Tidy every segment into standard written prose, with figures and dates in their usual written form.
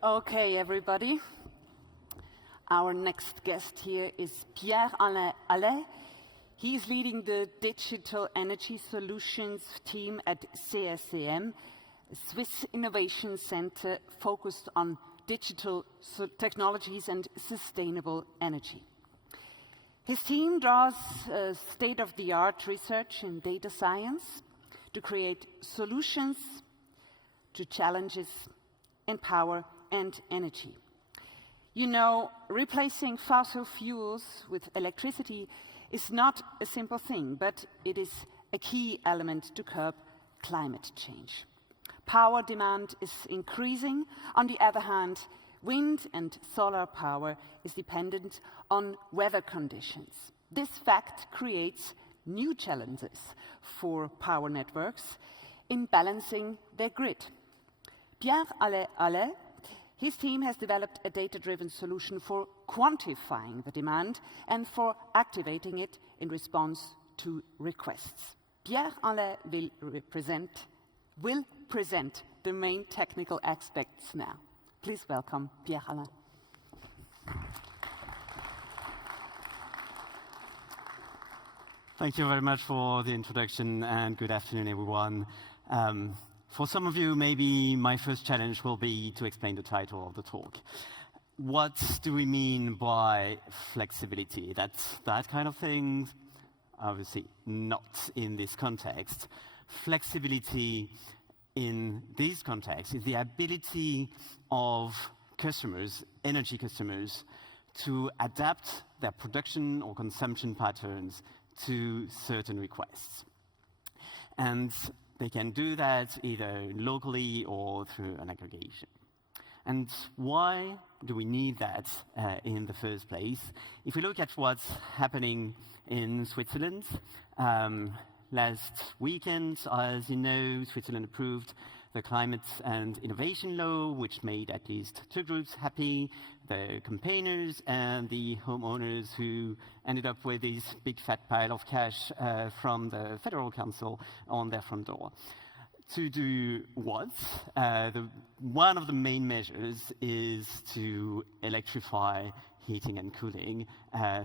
Okay, everybody. Our next guest here is Pierre-Jean Alet. He's leading the Digital Energy Solutions team at CSEM, a Swiss Innovation Center focused on digital technologies and sustainable energy. His team draws state-of-the-art research in data science to create solutions to challenges in power and energy. You know, replacing fossil fuels with electricity is not a simple thing, but it is a key element to curb climate change. Power demand is increasing. On the other hand, wind and solar power is dependent on weather conditions. This fact creates new challenges for power networks in balancing their grid. Pierre-Jean Alet, his team has developed a data-driven solution for quantifying the demand and for activating it in response to requests. Pierre-Jean Alet will present the main technical aspects now. Please welcome Pierre-Jean Alet. Thank you very much for the introduction, and good afternoon, everyone. For some of you, maybe my first challenge will be to explain the title of the talk. What do we mean by flexibility? That's that kind of thing? Obviously not in this context. Flexibility in this context is the ability of customers, energy customers, to adapt their production or consumption patterns to certain requests. And they can do that either locally or through an aggregation. And why do we need that in the first place? If we look at what's happening in Switzerland, last weekend, as you know, Switzerland approved the Climate and Innovation Law, which made at least two groups happy, the campaigners and the homeowners who ended up with this big fat pile of cash from the Federal Council on their front door. To do what? One of the main measures is to electrify heating and cooling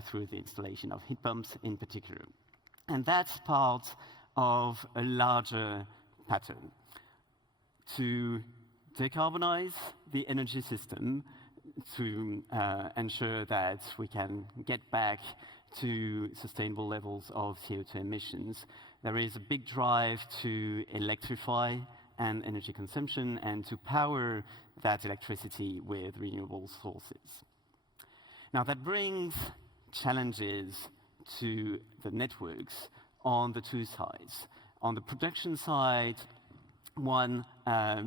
through the installation of heat pumps in particular. And that's part of a larger pattern to decarbonize the energy system, to ensure that we can get back to sustainable levels of CO2 emissions. There is a big drive to electrify and energy consumption and to power that electricity with renewable sources. Now that brings challenges to the networks on the two sides. On the production side, one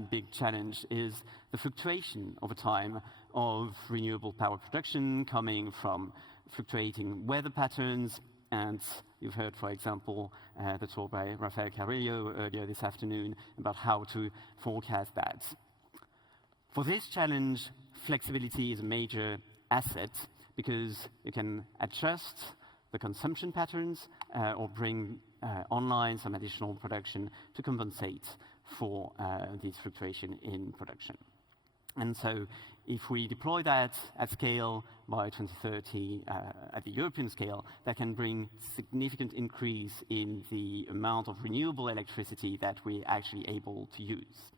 big challenge is the fluctuation over time of renewable power production coming from fluctuating weather patterns. And you've heard, for example, the talk by Rafael Carrillo earlier this afternoon about how to forecast that. For this challenge, flexibility is a major asset because you can adjust the consumption patterns or bring online some additional production to compensate for this fluctuation in production. And so if we deploy that at scale by 2030 at the European scale, that can bring significant increase in the amount of renewable electricity that we're actually able to use.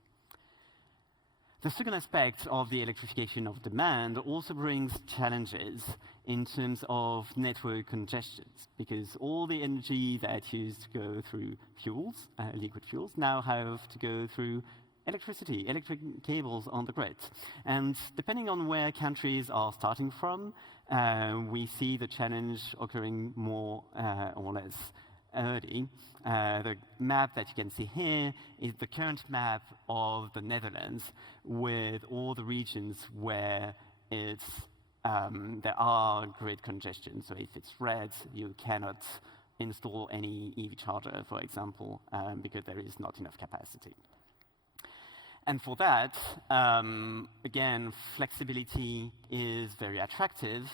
The second aspect of the electrification of demand also brings challenges in terms of network congestions, because all the energy that used to go through fuels, liquid fuels, now have to go through electricity, electric cables on the grid. And depending on where countries are starting from, we see the challenge occurring more or less early. The map that you can see here is the current map of the Netherlands with all the regions where it's, there are grid congestion. So if it's red, you cannot install any EV charger, for example, because there is not enough capacity. And for that, again, flexibility is very attractive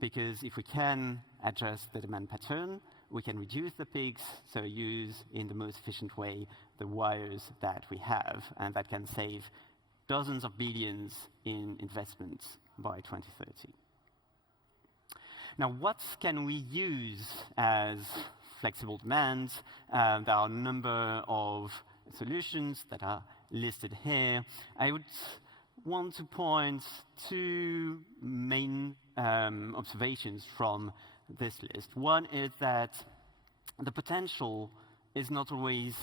because if we can adjust the demand pattern, we can reduce the peaks, so use in the most efficient way the wires that we have, and that can save dozens of billions in investments by 2030. Now, what can we use as flexible demands? There are a number of solutions that are listed here. I would want to point two main observations from this list. One is that the potential is not always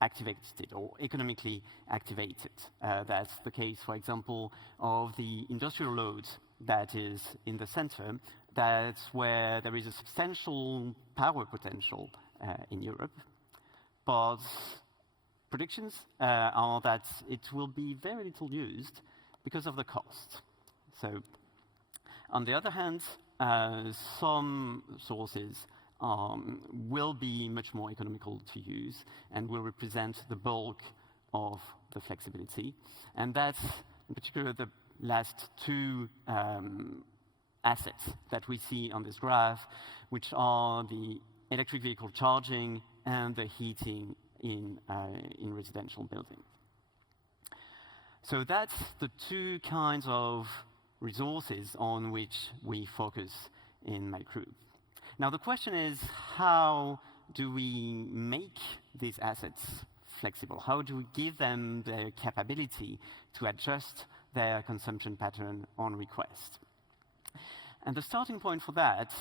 activated or economically activated. That's the case, for example, of the industrial load that is in the center. That's where there is a substantial power potential in Europe. But predictions are that it will be very little used because of the cost. So, on the other hand, some sources will be much more economical to use and will represent the bulk of the flexibility. And that's, in particular, the last two assets that we see on this graph, which are the electric vehicle charging and the heating in residential buildings. So that's the two kinds of resources on which we focus in my group. Now, the question is, how do we make these assets flexible? How do we give them the capability to adjust their consumption pattern on request? And the starting point for that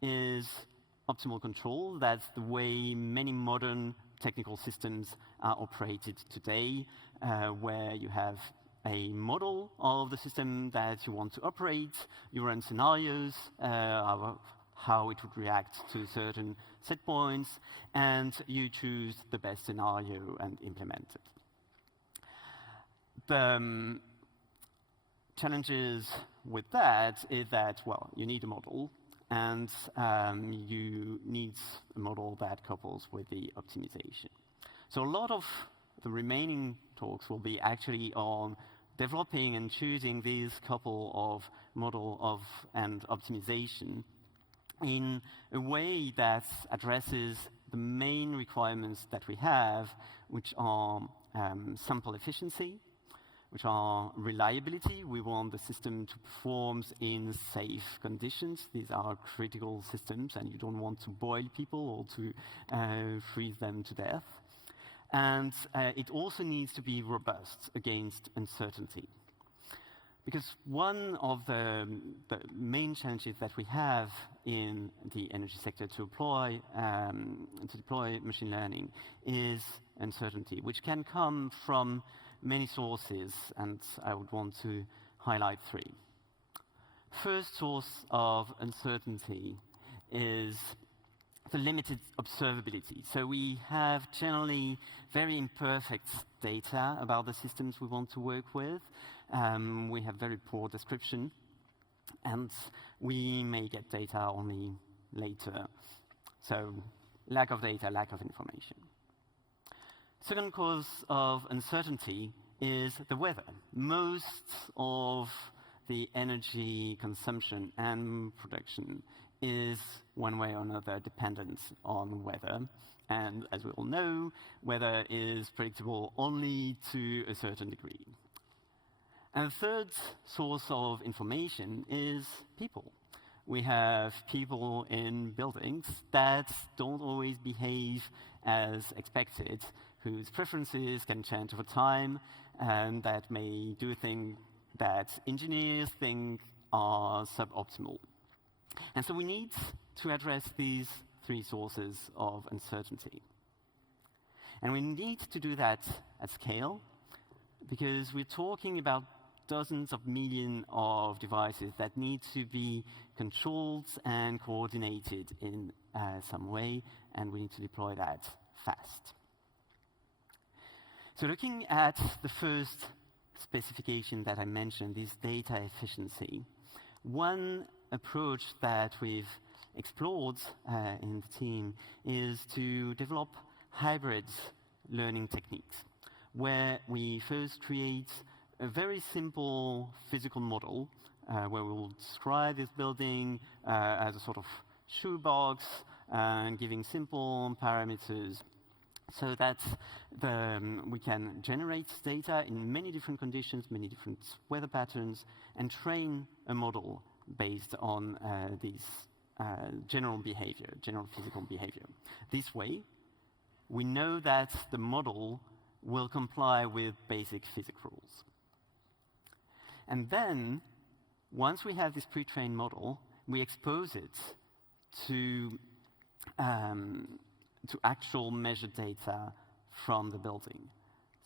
is optimal control. That's the way many modern technical systems are operated today, where you have a model of the system that you want to operate, you run scenarios, how it would react to certain set points, and you choose the best scenario and implement it. The challenges with that is that, well, you need a model, and you need a model that couples with the optimization. So a lot of the remaining talks will be actually on developing and choosing these couple of model and optimization in a way that addresses the main requirements that we have, which are sample efficiency, which are reliability. We want the system to perform in safe conditions. These are critical systems, and you don't want to boil people or to freeze them to death. And it also needs to be robust against uncertainty. Because one of the main challenges that we have in the energy sector to deploy machine learning is uncertainty, which can come from many sources, and I would want to highlight three. First source of uncertainty is the limited observability. So we have generally very imperfect data about the systems we want to work with. We have very poor description, and we may get data only later. So lack of data, lack of information. Second cause of uncertainty is the weather. Most of the energy consumption and production is one way or another dependent on weather. And as we all know, weather is predictable only to a certain degree. And the third source of information is people. We have people in buildings that don't always behave as expected, whose preferences can change over time, and that may do things that engineers think are suboptimal. And so we need to address these three sources of uncertainty. And we need to do that at scale, because we're talking about dozens of millions of devices that need to be controlled and coordinated in some way, and we need to deploy that fast. So looking at the first specification that I mentioned, this data efficiency, one approach that we've explored in the team is to develop hybrid learning techniques, where we first create a very simple physical model where we will describe this building as a sort of shoebox and giving simple parameters so that we can generate data in many different conditions, many different weather patterns, and train a model based on these general behavior, general physical behavior. This way, we know that the model will comply with basic physics rules. And then, once we have this pre-trained model, we expose it to actual measured data from the building,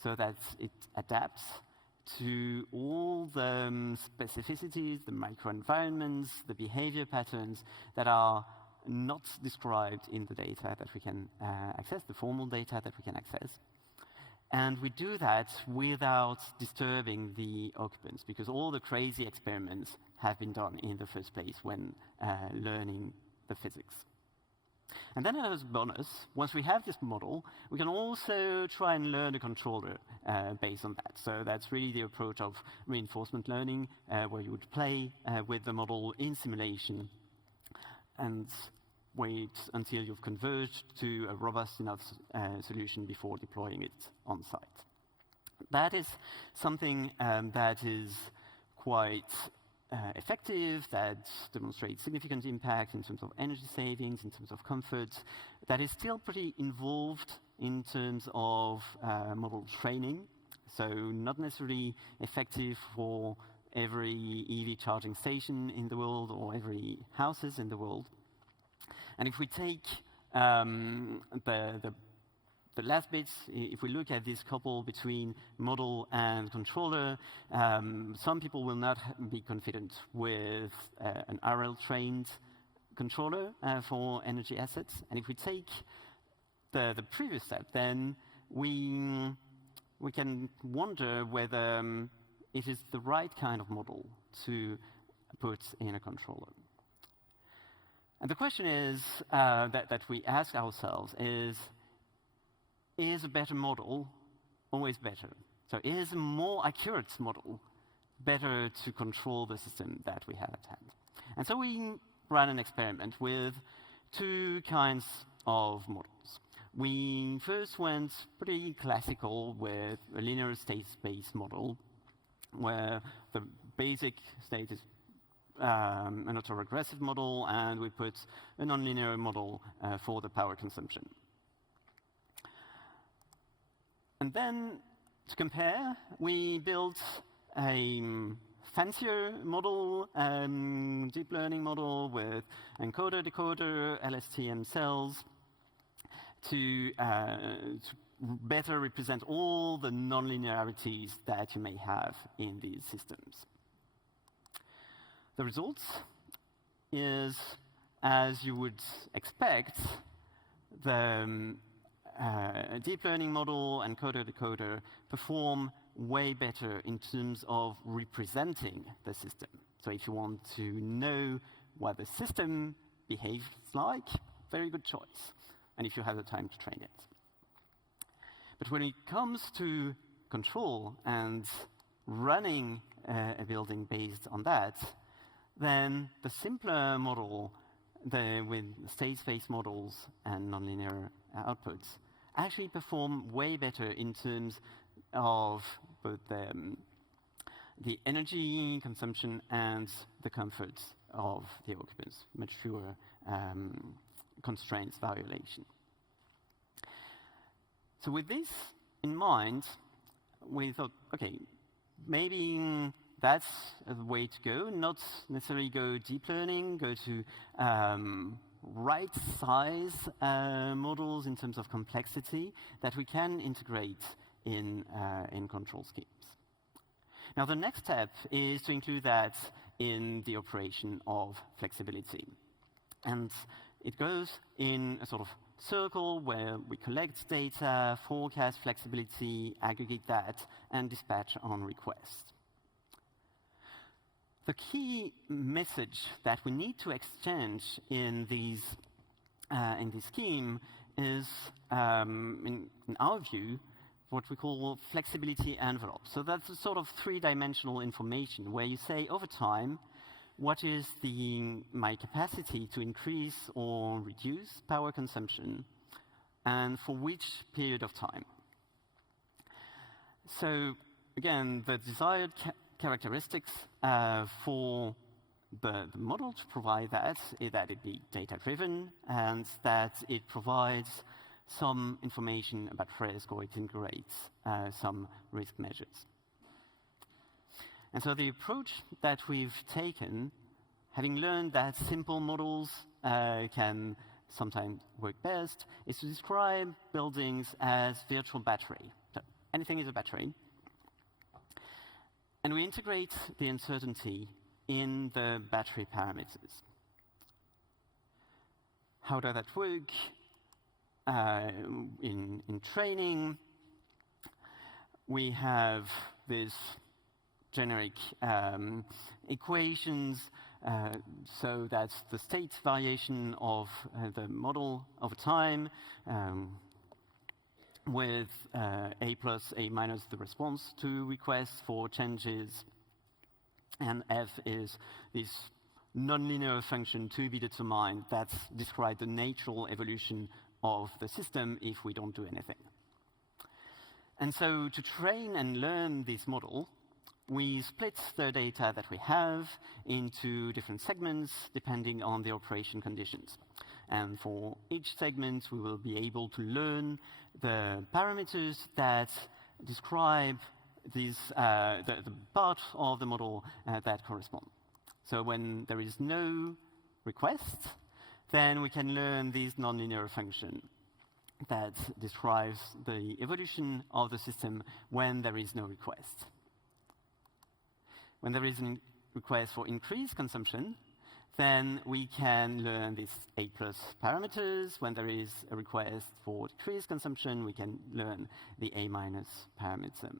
so that it adapts to all the specificities, the microenvironments, the behavior patterns that are not described in the data that we can access, the formal data that we can access. And we do that without disturbing the occupants, because all the crazy experiments have been done in the first place when learning the physics. And then as a bonus, once we have this model, we can also try and learn a controller based on that. So that's really the approach of reinforcement learning, where you would play with the model in simulation and wait until you've converged to a robust enough solution before deploying it on site. That is something that is quite effective, that demonstrates significant impact in terms of energy savings, in terms of comfort, that is still pretty involved in terms of model training, so not necessarily effective for every EV charging station in the world or every houses in the world. And if we take the last bits, if we look at this couple between model and controller, some people will not be confident with an RL-trained controller for energy assets. And if we take the previous step, then we can wonder whether it is the right kind of model to put in a controller. And the question is that we ask ourselves is a better model always better? So is a more accurate model better to control the system that we have at hand? And so we ran an experiment with two kinds of models. We first went pretty classical with a linear state space model, where the basic state is an autoregressive model, and we put a nonlinear model for the power consumption. And then, to compare, we built a fancier model, deep learning model with encoder, decoder, LSTM cells to better represent all the nonlinearities that you may have in these systems. The results is, as you would expect, the deep learning model and encoder-decoder perform way better in terms of representing the system. So if you want to know what the system behaves like, very good choice, and if you have the time to train it. But when it comes to control and running a building based on that, then the simpler model, with state space models and nonlinear outputs, actually perform way better in terms of both the energy consumption and the comfort of the occupants, much fewer constraints violation. So with this in mind, we thought, okay, maybe that's a way to go, not necessarily go deep learning, go to right size models in terms of complexity that we can integrate in control schemes. Now the next step is to include that in the operation of flexibility. And it goes in a sort of circle where we collect data, forecast flexibility, aggregate that, and dispatch on request. The key message that we need to exchange in this scheme is, in our view, what we call flexibility envelope. So that's a sort of three-dimensional information where you say, over time, what is my capacity to increase or reduce power consumption and for which period of time. So again, the desired characteristics for the model to provide that is that it be data-driven and that it provides some information about risk, or it integrates some risk measures. And so the approach that we've taken, having learned that simple models can sometimes work best, is to describe buildings as virtual battery. So anything is a battery. And we integrate the uncertainty in the battery parameters. How does that work? In training, we have these generic equations, so that's the state variation of the model over time, with A plus, A minus the response to requests for changes, and F is this nonlinear function to be determined that describes the natural evolution of the system if we don't do anything. And so to train and learn this model, we split the data that we have into different segments depending on the operation conditions. And for each segment, we will be able to learn the parameters that describe these, the part of the model that correspond. So when there is no request, then we can learn this nonlinear function that describes the evolution of the system when there is no request. When there is a request for increased consumption, then we can learn these A+ parameters. When there is a request for decreased consumption, we can learn the A- parameter.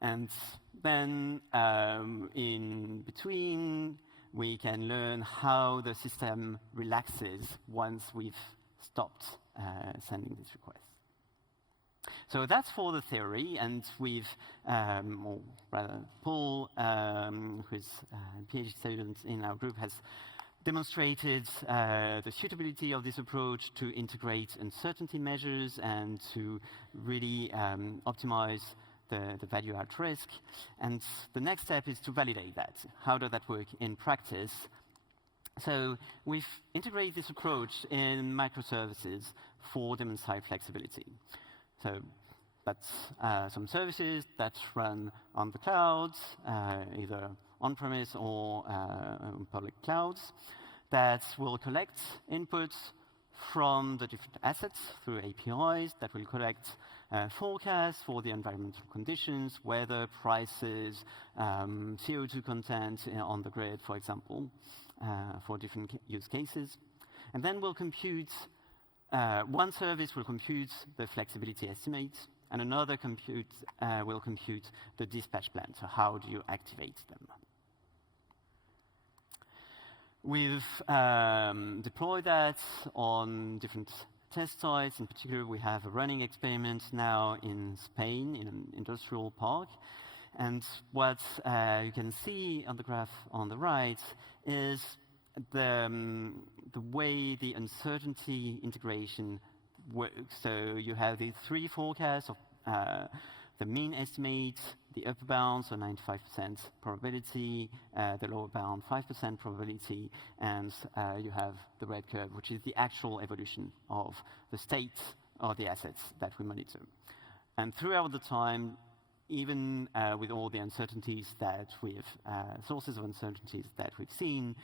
And then in between, we can learn how the system relaxes once we've stopped sending this request. So that's for the theory, and we've, or rather Paul, who's a PhD student in our group, has demonstrated the suitability of this approach to integrate uncertainty measures and to really optimize the value at risk. And the next step is to validate that. How does that work in practice? So we've integrated this approach in microservices for demand-side flexibility. So that's some services that run on the clouds, either on-premise or public clouds, that will collect inputs from the different assets through APIs, that will collect forecasts for the environmental conditions, weather, prices, CO2 content on the grid, for example, for different use cases. And then we'll compute, one service will compute the flexibility estimate, and another will compute the dispatch plan. So how do you activate them? We've deployed that on different test sites. In particular, we have a running experiment now in Spain, in an industrial park. And what you can see on the graph on the right is the way the uncertainty integration works. So you have the three forecasts of the mean estimate, the upper bound, so 95% probability, the lower bound, 5% probability, and you have the red curve, which is the actual evolution of the state of the assets that we monitor. And throughout the time, even with all the uncertainties that we've, sources of uncertainties that we've seen,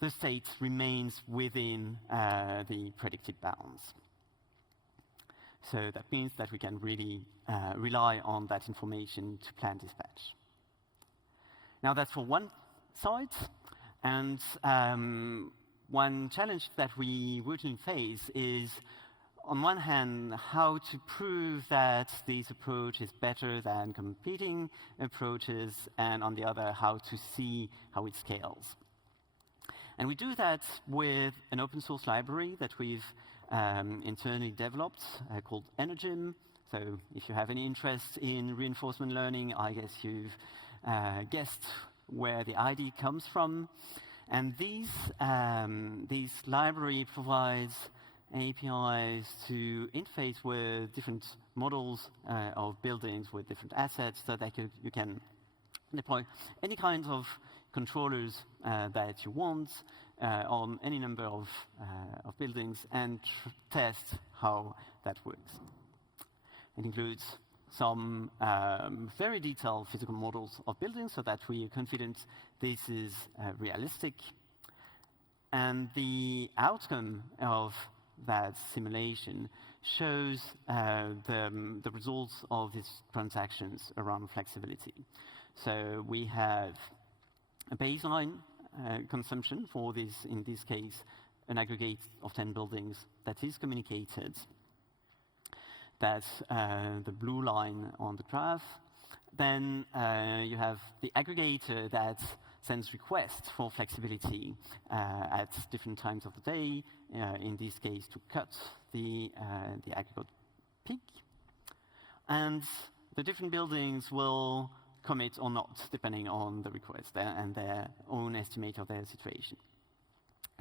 the state remains within the predicted bounds. So that means that we can really rely on that information to plan dispatch. Now that's for one side, and one challenge that we routinely face is, on one hand, how to prove that this approach is better than competing approaches, and on the other, how to see how it scales. And we do that with an open source library that we've internally developed called Energym. So if you have any interest in reinforcement learning, I guess you've guessed where the idea comes from. And this library provides APIs to interface with different models of buildings with different assets so that you can deploy any kind of controllers that you want on any number of buildings and test how that works. It includes some very detailed physical models of buildings so that we are confident this is realistic. And the outcome of that simulation shows the results of these transactions around flexibility. So we have a baseline consumption for this, in this case, an aggregate of 10 buildings that is communicated. That's the blue line on the graph. Then you have the aggregator that sends requests for flexibility at different times of the day, in this case to cut the aggregate peak. And the different buildings will commit or not, depending on the request and their own estimate of their situation.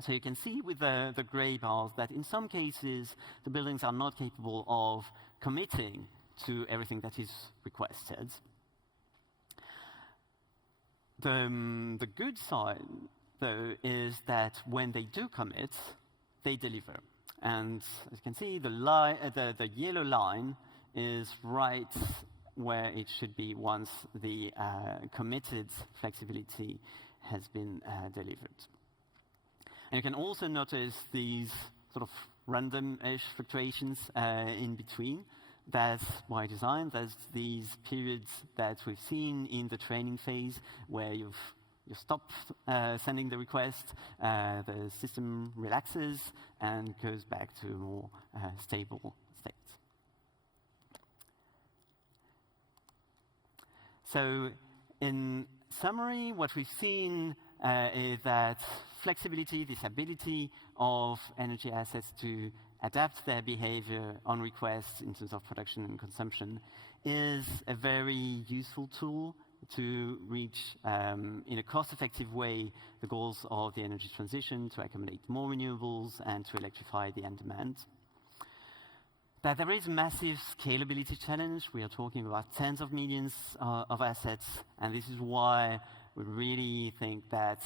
So you can see with the gray bars that in some cases, the buildings are not capable of committing to everything that is requested. The good side, though, is that when they do commit, they deliver. And as you can see, the yellow line is right where it should be once the committed flexibility has been delivered. And you can also notice these sort of random-ish fluctuations in between. That's by design. There's these periods that we've seen in the training phase where you stop sending the request, the system relaxes and goes back to a more stable state. So in summary, what we've seen is that flexibility, this ability of energy assets to adapt their behavior on request in terms of production and consumption is a very useful tool to reach, in a cost-effective way, the goals of the energy transition, to accommodate more renewables and to electrify the end demand. That there is a massive scalability challenge. We are talking about tens of millions of assets, and this is why we really think that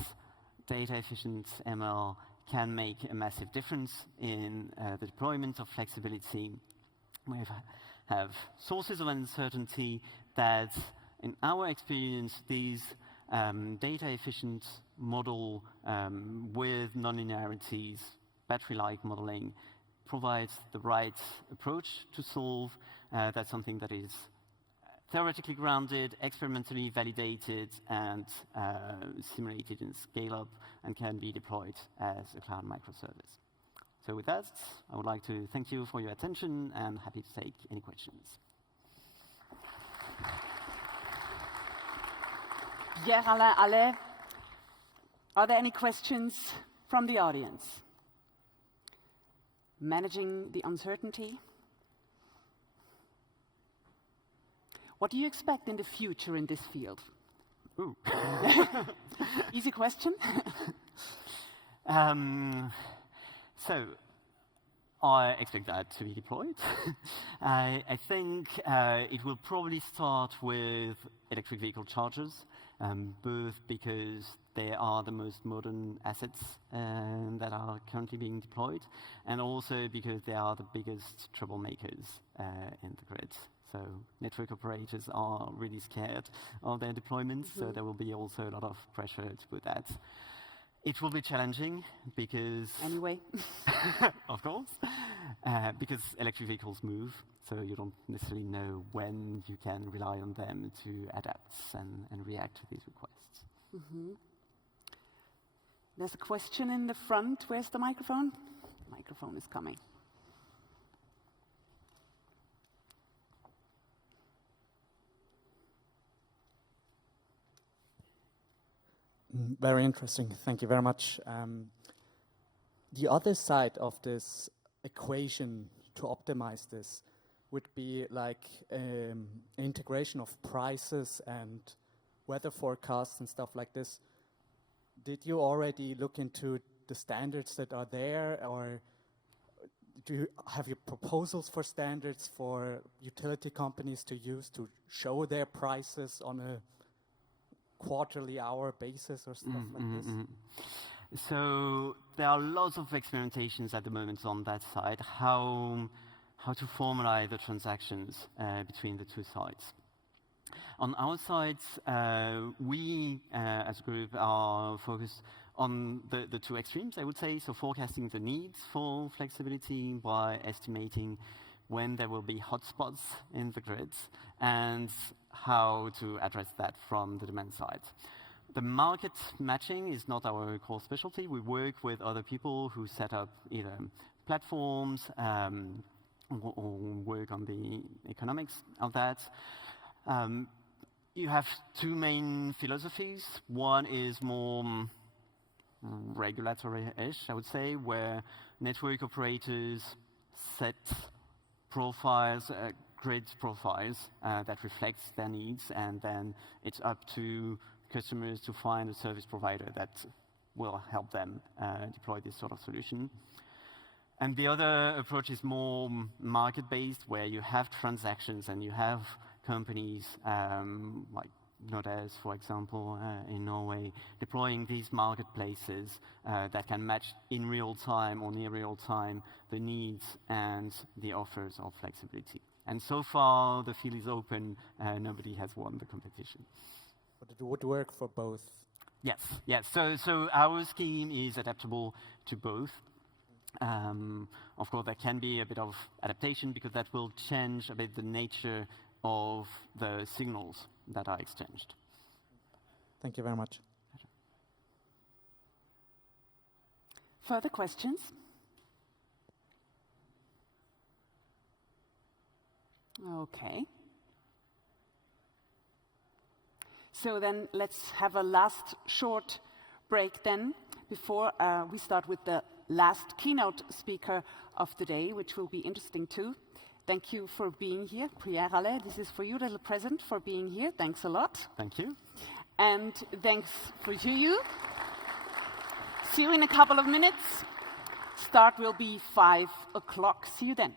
data-efficient ML can make a massive difference in the deployment of flexibility. We have sources of uncertainty that, in our experience, these data-efficient model with nonlinearities, battery-like modeling, provides the right approach to solve. That's something that is theoretically grounded, experimentally validated, and simulated in scale-up, and can be deployed as a cloud microservice. So with that, I would like to thank you for your attention, and happy to take any questions. Pierre-Jean Alet, are there any questions from the audience? Managing the uncertainty? What do you expect in the future in this field? Ooh. Easy question. So, I expect that to be deployed. I think it will probably start with electric vehicle chargers, both because they are the most modern assets that are currently being deployed, and also because they are the biggest troublemakers in the grid. So network operators are really scared of their deployments, so there will be also a lot of pressure to put that. It will be challenging because... Anyway. Of course. Because electric vehicles move, so you don't necessarily know when you can rely on them to adapt and react to these requests. There's a question in the front. Where's the microphone? The microphone is coming. Very interesting. Thank you very much. The other side of this equation to optimize this would be like integration of prices and weather forecasts and stuff like this. Did you already look into the standards that are there, or have you proposals for standards for utility companies to use to show their prices on a quarterly hour basis or stuff like this? So there are lots of experimentations at the moment on that side, how to formalize the transactions between the two sides. On our side, we as a group are focused on the two extremes, I would say, so forecasting the needs for flexibility by estimating when there will be hotspots in the grids and how to address that from the demand side. The market matching is not our core specialty. We work with other people who set up either platforms or work on the economics of that. You have two main philosophies. One is more regulatory-ish, I would say, where network operators set profiles, grid profiles that reflects their needs, and then it's up to customers to find a service provider that will help them deploy this sort of solution. And the other approach is more market-based, where you have transactions and you have companies like Nordes, for example, in Norway, deploying these marketplaces that can match in real time or near real time the needs and the offers of flexibility. And so far, the field is open. Nobody has won the competition. But it would work for both? Yes, yes. So our scheme is adaptable to both. Of course, there can be a bit of adaptation because that will change a bit the nature of the signals that are exchanged. Thank you very much. Further questions? Okay. So then let's have a last short break then before we start with the last keynote speaker of the day, which will be interesting too. Thank you for being here. Pierre Alet, this is for you, little present, for being here. Thanks a lot. Thank you. And thanks for you. See you in a couple of minutes. Start will be 5 o'clock. See you then.